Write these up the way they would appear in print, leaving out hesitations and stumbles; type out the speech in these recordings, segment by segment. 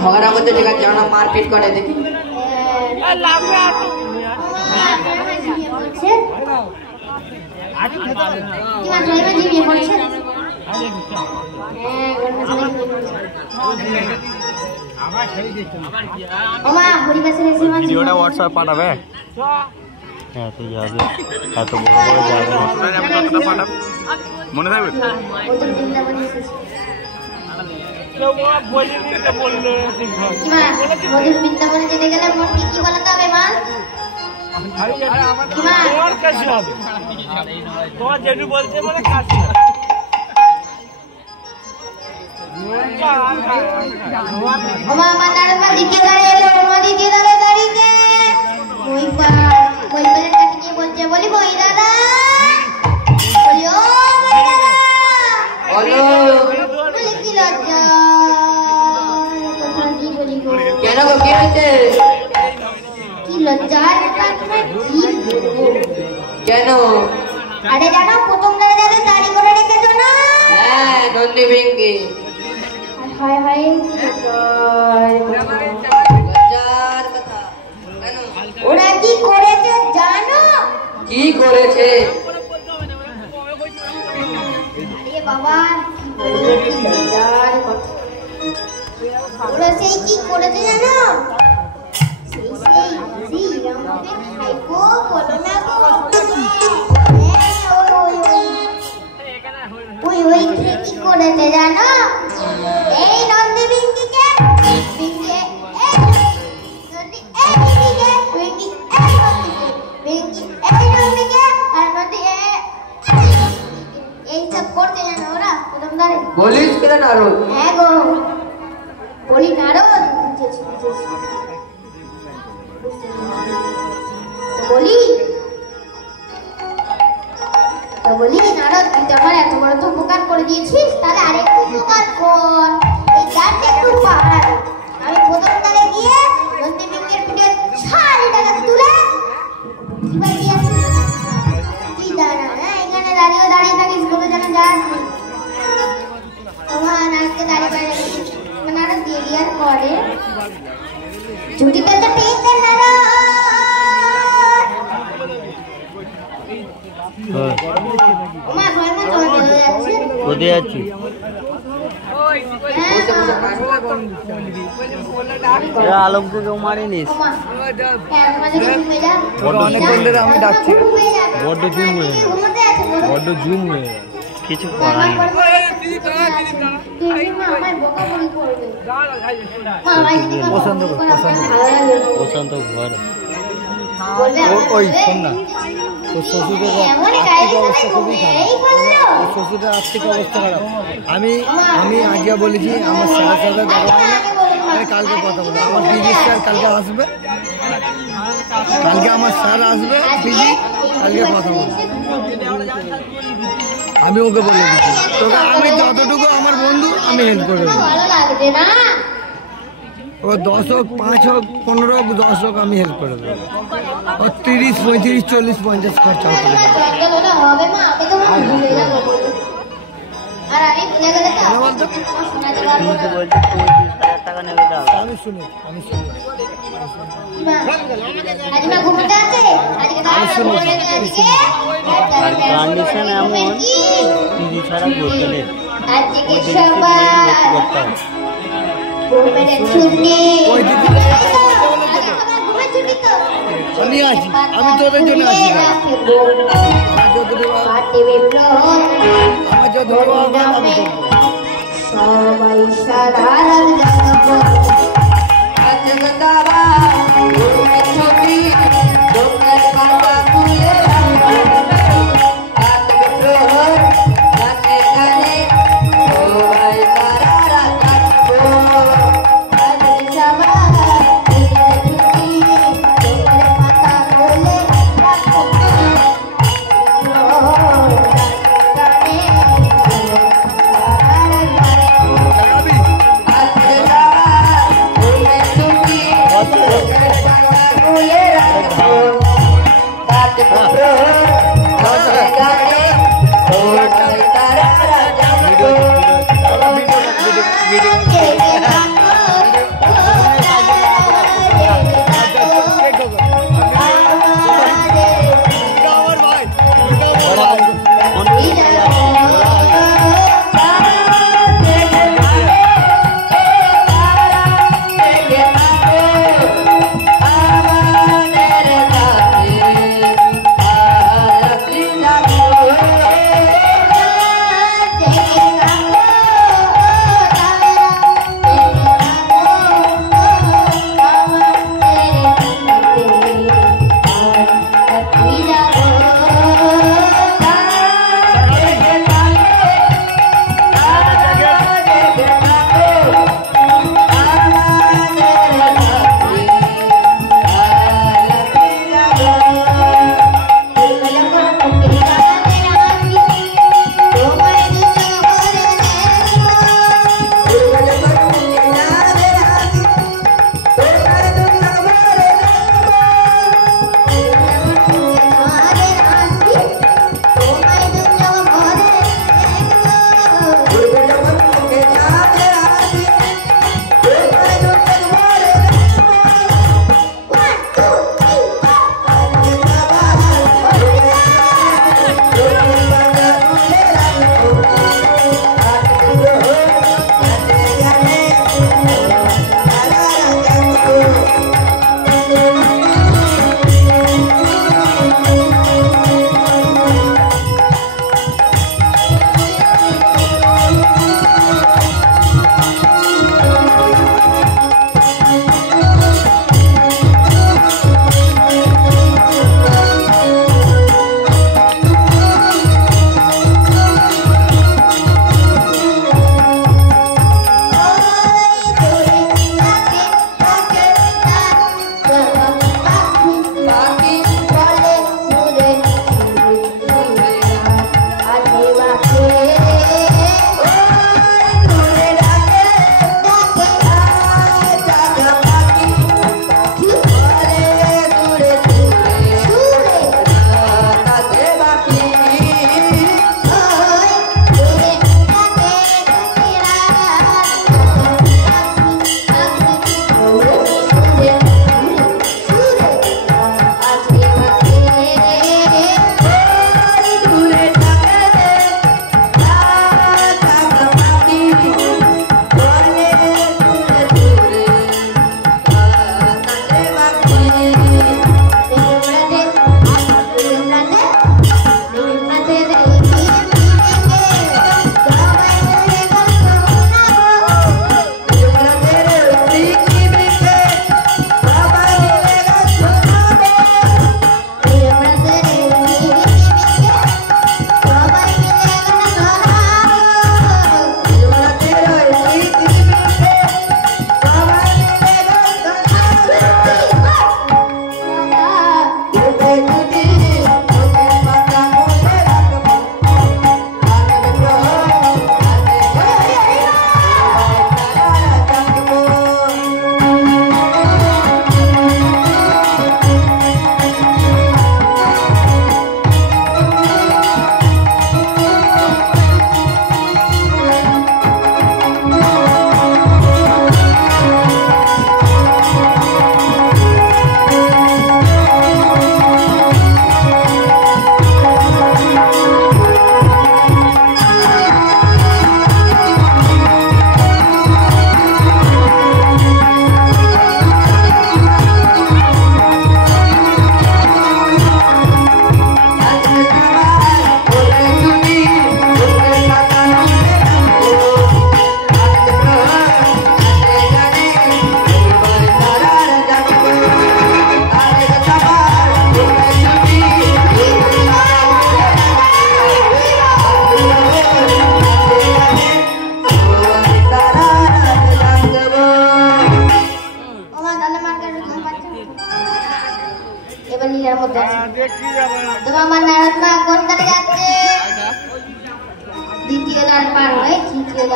ঝগড়া করতে ঠিক আছে, মারপিট করে দেখি। ভিডিওটা হোয়াটসঅ্যাপ পাঠাবে। হ্যাঁ তুই যাবে, এত বড় বড় যাবে মনে থাকবে। বৃন্দাবনে যেতে গেলে মোট কি কি বলতে হবে মা? তোমার যেটু বলছে মানে কাশি বলি বই দাদা কি লজ্জা কেন গো, কি হয়েছে? কি লজ্জা কেন? আরে জানো প্রথম দাদা দাড়ি করে রেখেছো না? হ্যাঁ, নন্দী ভেঙ্গি। হায় হায় লজ্জার কথা। কেন? ওরা কি করেছে জানো? কি করেছে? আরে বাবা লজ্জার কথা। ওরা সেই কি করেছে জানো? কি করেছে জানো? এই নন্দী বিঙ্গিকে এইসব করতে জানো ওরা প্রথম দাঁড়ে বলিস কিনা নারদ? হ্যাঁ গো বলি নারদ বলি নারদ তুই তো আমার এত বড় তো উপকার করে দিয়েছিস, তাহলে আরেকটু উপকার কর। এই গানটা একটু পাহাড় আমি প্রথম দাঁড়ে গিয়ে নন্দী বিঙ্গের পিঠে ছাড়ি টাকা তুলে তুই দাঁড়া, হ্যাঁ এখানে দাঁড়িয়ে থাকিস কোথাও যেন যাস তোমার আজকে দাঁড়িয়ে মানে আরো দেরি আর করে ছুটিতে তো ঠিক দেন না। কোথায় যাচ্ছি? আলমকে কেউ মারিনিস? আমি ডাকছি বড্ড জুম হয়ে কিছু করার নেই। প্রশান্ত ঘর ওই শোন না, তোর শ্বশুরের আর্থিক অবস্থা খুবই খারাপ। তোর শ্বশুরের আর্থিক অবস্থা খারাপ। আমি আগে বলেছি আমার স্যারের সাথে দেখা হয় না, আমি কালকে কথা বলবো। আমার পিজি স্যার কালকে আসবে, কালকে আমার স্যার আসবে পিজি, কালকে কথা বলবো। আমি ওকে বলে দিচ্ছি তোকে, আমি যতটুকু আমার বন্ধু আমি হেল্প করে দেবো। ও 10 হোক 5 হোক 15 হোক 10 হোক আমি হেল্প করে দেবো। ও 30 35 40 50 খরচা করে দেবো। আমি শুনি কন্ডিশন এমন টিভি ছাড়া করতে নেই। আমি আছি, আমি তোদের জন্য আছি। সবাই সারা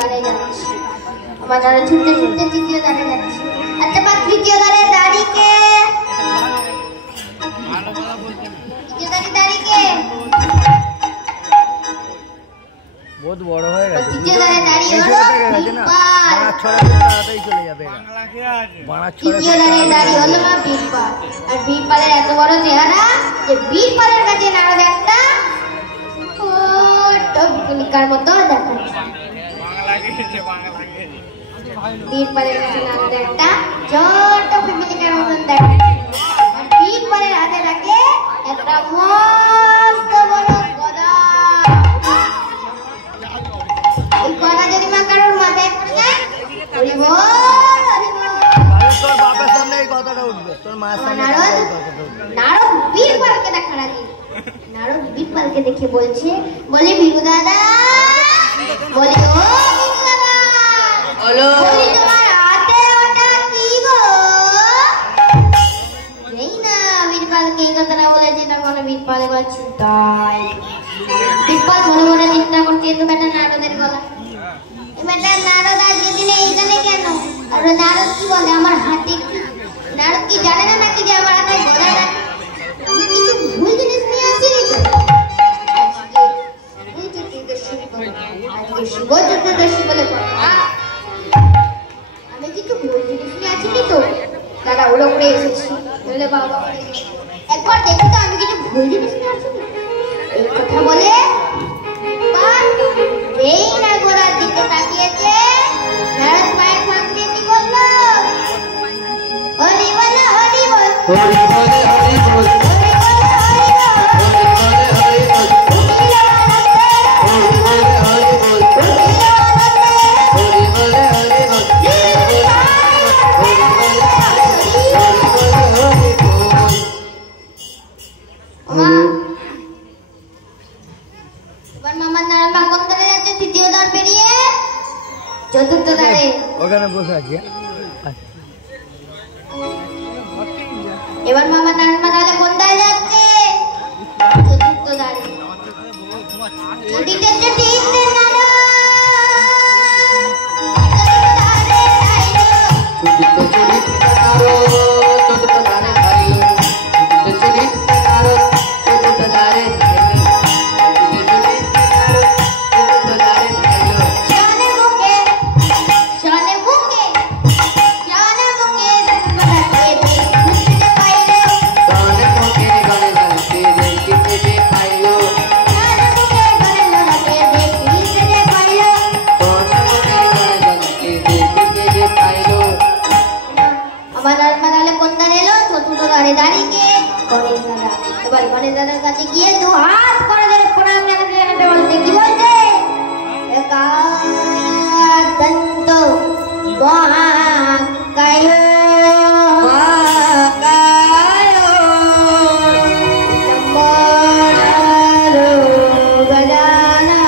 দ্বারে যাচ্ছি। আমার দ্বারা ছুটতে ছুটতে তৃতীয় দ্বারে যাচ্ছি। আচ্ছা মা, তৃতীয় দ্বারে দাঁড়িয়ে বহুত বড় হয়ে গেছে, তৃতীয় দ্বারে দাঁড়িয়ে হলো তাড়াতাড়ি চলে যাবে। তৃতীয় দ্বারে দাঁড়িয়ে হলো মা বীরপাল। আর বীরপালের এত বড় চেহারা যে বীরপালের কাছে নারদ একটা টপকুলিকার মতো দেখাচ্ছে। বীরপালের কাছে নারদ একটা ছোট পিপিলিকার মতন দেখাচ্ছে। আর বীরপালের হাতে রাখে একটা মস্ত বড় গদা। এই গদা যদি মা কারোর মাথায় পড়ে যায়, হরি বল হরি বল। তোর বাবার সামনে এই কথাটা উঠবে, তোর মায়ের সামনে এই কথাটা উঠবে। নারদ বীরপালকে দেখা রাখি। নারদ বীরপালকে দেখে বলছে, বলে বীরু দাদা, বলে ও বীরু দাদা, বলো বলি তোমার হাতে ওটা কি গো? এই না বীরপালকে এই কথাটা বলেছে, তখন বীরপাল এবার ছুটাই। বীরপাল মনে মনে চিন্তা করছে, তো বেটা নারদের গলা, বেটা নারদ আজকে দিনে এইখানে কেন? আর নারদ কি বলে, আমার হাতে কি? নারদ কি জানে না নাকি যে আমার হাতে গলা রাখে? আমি কিছু ভুল জিনিস নিয়ে আসিনি তো? আজকে শিব চতুর্দশী বলে কথা। আমি কিছু ভুল জিনিস নিয়ে আসিনি তো? দাদা ওলো করে এসেছি, বলে বাবা একবার দেখি তো আমি কিছু ভুল জিনিস নিয়ে আসিনি। এই কথা বলে এই না গোড়ার দিকে তাকিয়েছে, নারদ মায়ের ফাঁক দিয়ে কি বললো? হরি বল হরি বল, হরি বলে হরি বল, হরি বল হরি বল, হরি বলে হরি বল, উঠিল আনন্দে, হরি বলে হরি বল, উঠিল আনন্দে, হরি বলে হরি বল, হরি বলে হরি বল। ওমা, এবার মামার নারায়ণ বা কোন দ্বারে যাচ্ছে? তৃতীয় দ্বার পেরিয়ে চতুর্থ দ্বারে। ওখানে বসে আছি। এবার মামার নারায়ণ বা তাহলে কোন দ্বারে যাচ্ছে? চতুর্থ দ্বারে। ছুটি দিতে ঠিক নেই নারায়ণ, চতুর্থ দ্বারে যাইলো। শানে বুকে, শানে বুকে, শানে বুকে বাড়াতে দে, খুঁজতে পাইলো। শানে বুকে গলে লড়াতে দে, খুঁজতে পাইলো। আমার নারায়ণ তাহলে কোন দ্বারে এলো? চতুর্থ দ্বারে দাঁড়িয়ে গণেশ দাদা। এবার গণেশ দাদার কাছে গিয়ে দু হাত করে দেবে, প্রণাম জানাতে বলতে কি বলছে? একাদন্ত মহাকায় শম্ভো গজানন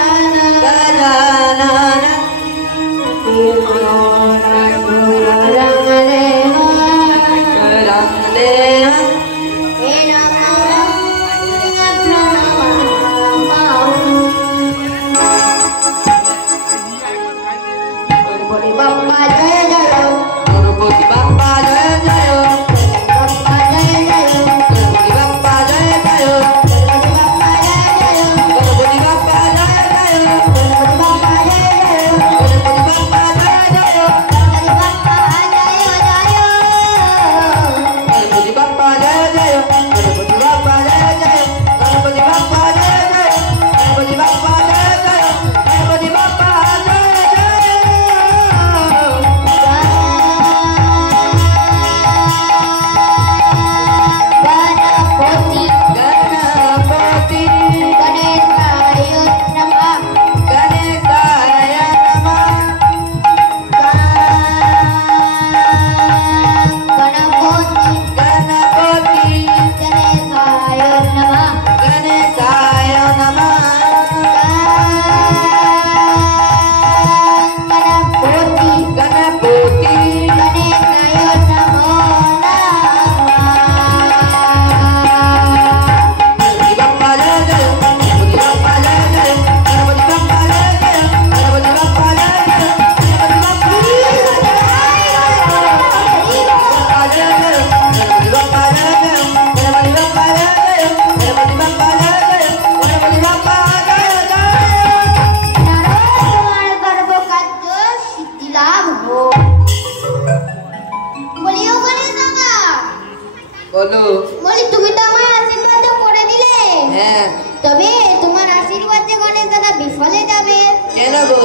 বলো। বলি তুমি তো আমার আশীর্বাদ করে দিলে, হ্যাঁ। তবে তোমার আশীর্বাদ যে গণেশ দাদা বিফলে যাবে। কেন গো?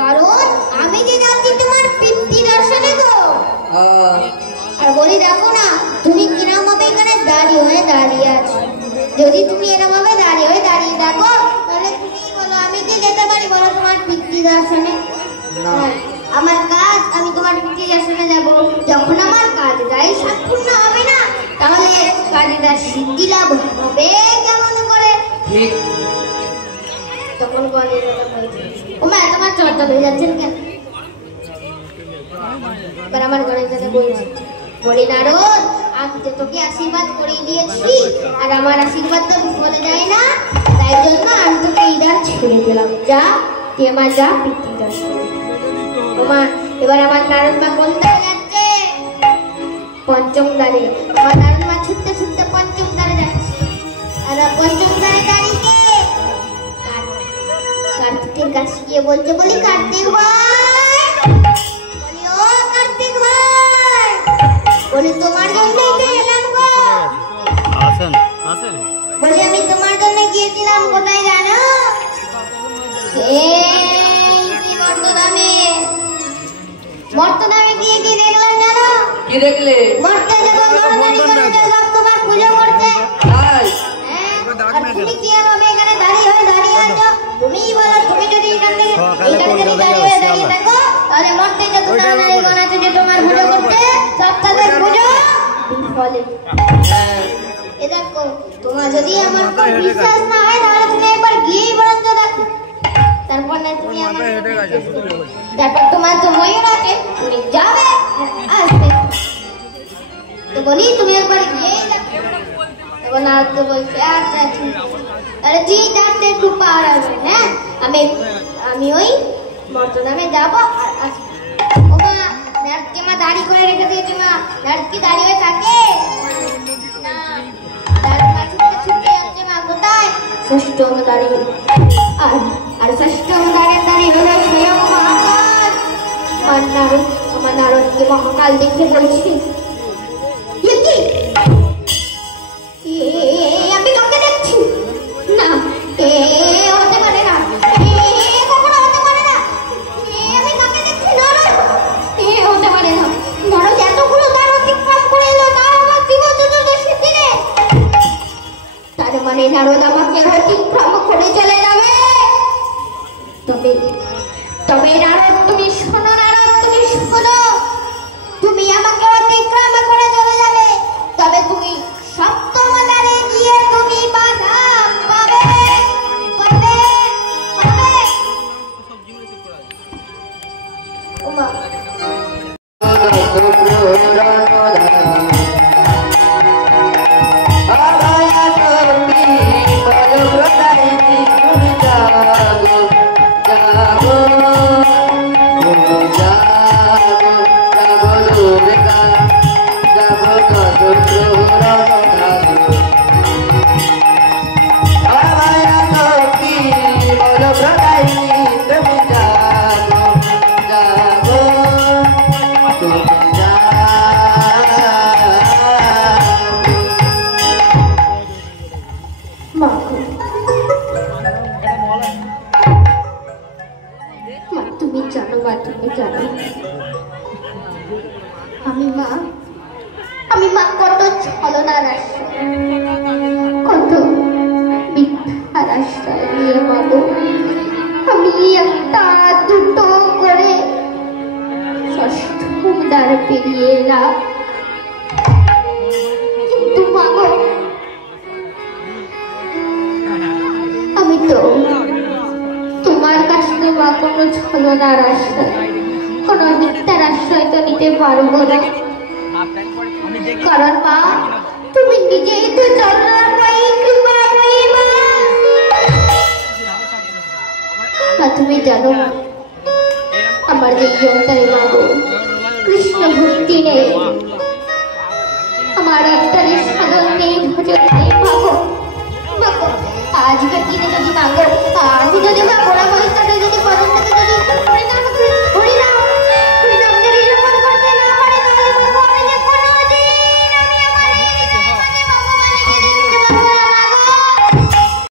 কারণ আমি যে যাচ্ছি তোমার পিতৃ দর্শনে গো। আহ, আর বলি দেখো না, তুমি কিরম ভাবে এখানে দাঁড়িয়ে আছো। যদি তুমি এরকম ভাবে দাঁড়িয়ে থাকো, তাহলে তুমি বলো আমি কি যেতে পারি বলো তোমার পিতৃ দর্শনে? না। আমার কাজ, আমি তোমার পিতৃ দর্শনে যাব। যখন আমার কাজটাই সম্পূর্ণ হবে না, তাহলে কাজটা সিদ্ধি লাভ হবে কেমন করে? ঠিক। তখন গণেশ দাদা বলছে, ওমা তোমার চর্চা হয়ে যাচ্ছেন কেন? এবার আমার গণেশ দাদা বলছে, বলি নারদ, আমি তো তোকে আশীর্বাদ করে দিয়েছি, আর আমার আশীর্বাদ তো বিফলে যায় না, তাই জন্য আমি তোকে এই দ্বার ছেড়ে দিলাম। যা তুই আমার যা পিতৃ দর্শন। ওমা এবার আমার নারদ মা কোন দ্বারে যাচ্ছে? পঞ্চম দ্বারে। আমার নারদ মা ছুটতে ছুটতে পঞ্চম দ্বারে যাচ্ছে। আর পঞ্চম দ্বারে দাঁড়িয়ে কার্তিকের কাছে গিয়ে বলছে, বলি কার্তিক ভাই, বলি ও কার্তিক ভাই, বলি তোমার জন্য এলাম গো। আসেন আসেন। বলি আমি তোমার জন্য গিয়েছিলাম কোথায় জানো? মর্তধামে গিয়ে কি দেখলাম জানো? কি দেখলে? মর্তে যখন নরনারী করে সব তোমার পুজো করছে। তাই? হ্যাঁ, আর তুমি কি ভাবে এখানে দাঁড়িয়ে আছো? তুমিই বলো, তুমি যদি এখানে দাঁড়িয়ে থাকো, তাহলে মর্তে যত নরনারী গণ আছে যে তোমার পুজো করছে, সব তাদের পুজো বিফলে। হ্যাঁ। এ দেখো, তোমার যদি আমার উপর বিশ্বাস না হয়, তাহলে তুমি একবার গিয়েই বরঞ্চ দেখো। তারপর না তুমি আমার তারপর তোমার তো ময়ূর আছে, তুমি যাবে আসবে। তো বলি তুমি একবার গিয়েই দেখো। তখন আর তো বলছে আচ্ছা ঠিক আছে, তাহলে তুই যাতে একটু পার আসবে। হ্যাঁ, আমি ওই মর্তধামে যাবো আর আসবো। ও মা, নারদকে মা দাড়ি করে রেখে দিয়েছে। মা, নারদ কি দাড়ি হয়ে থাকে না? ছুটে যাচ্ছে। মা কোথায়? ষষ্ঠম দ্বারে। আর ষষ্ঠম দ্বারের দাঁড়িয়ে হলো স্বয়ং মহাকাল। আমার নারদকে মহাকাল দেখে বলছি, আমি কাকে দেখছি? না, হতে পারে না, কখনো হতে পারে না। আমি কাকে দেখছি? নারদ হতে পারে না। নারদ এতগুলো দ্বার অতিক্রম করে এলো, তার আমার জীবন চতুর্দশীর দিনে। তার মানে নারদ আমাকে অতিক্রম করে চলে যাবে। তবে নারদ তুমি শোনো, নারদ তুমি শোনো, তুমি আমাকে অতিক্রম করে চলে যাবে, তবে তুমি সপ্তম দ্বারে গিয়ে তুমি বাধা পাবে। ওমা তুমি জানো, আমি মা কত ছলনার আশ্রয়, কত মিথ্যার আশ্রয় নিয়ে মাগো আমি একটা দুটো করে ষষ্ঠম দ্বার পেরিয়ে এলাম। কিন্তু মাগো আমি তো তোমার কাছে তো মা কোনো ছলনার আশ্রয়, কোনো মিথ্যার আশ্রয় তো নিতে পারবো না। কারণ মা তুমি নিজেই তো জানো তুমি জানো আমার এই অন্তরে মাগো কৃষ্ণ ভক্তি নেই, আমার অন্তরে সাধন নেই, ভজন নেই মাগো। আজকের দিনে যদি মাগো আমি যদি মা বলা বলি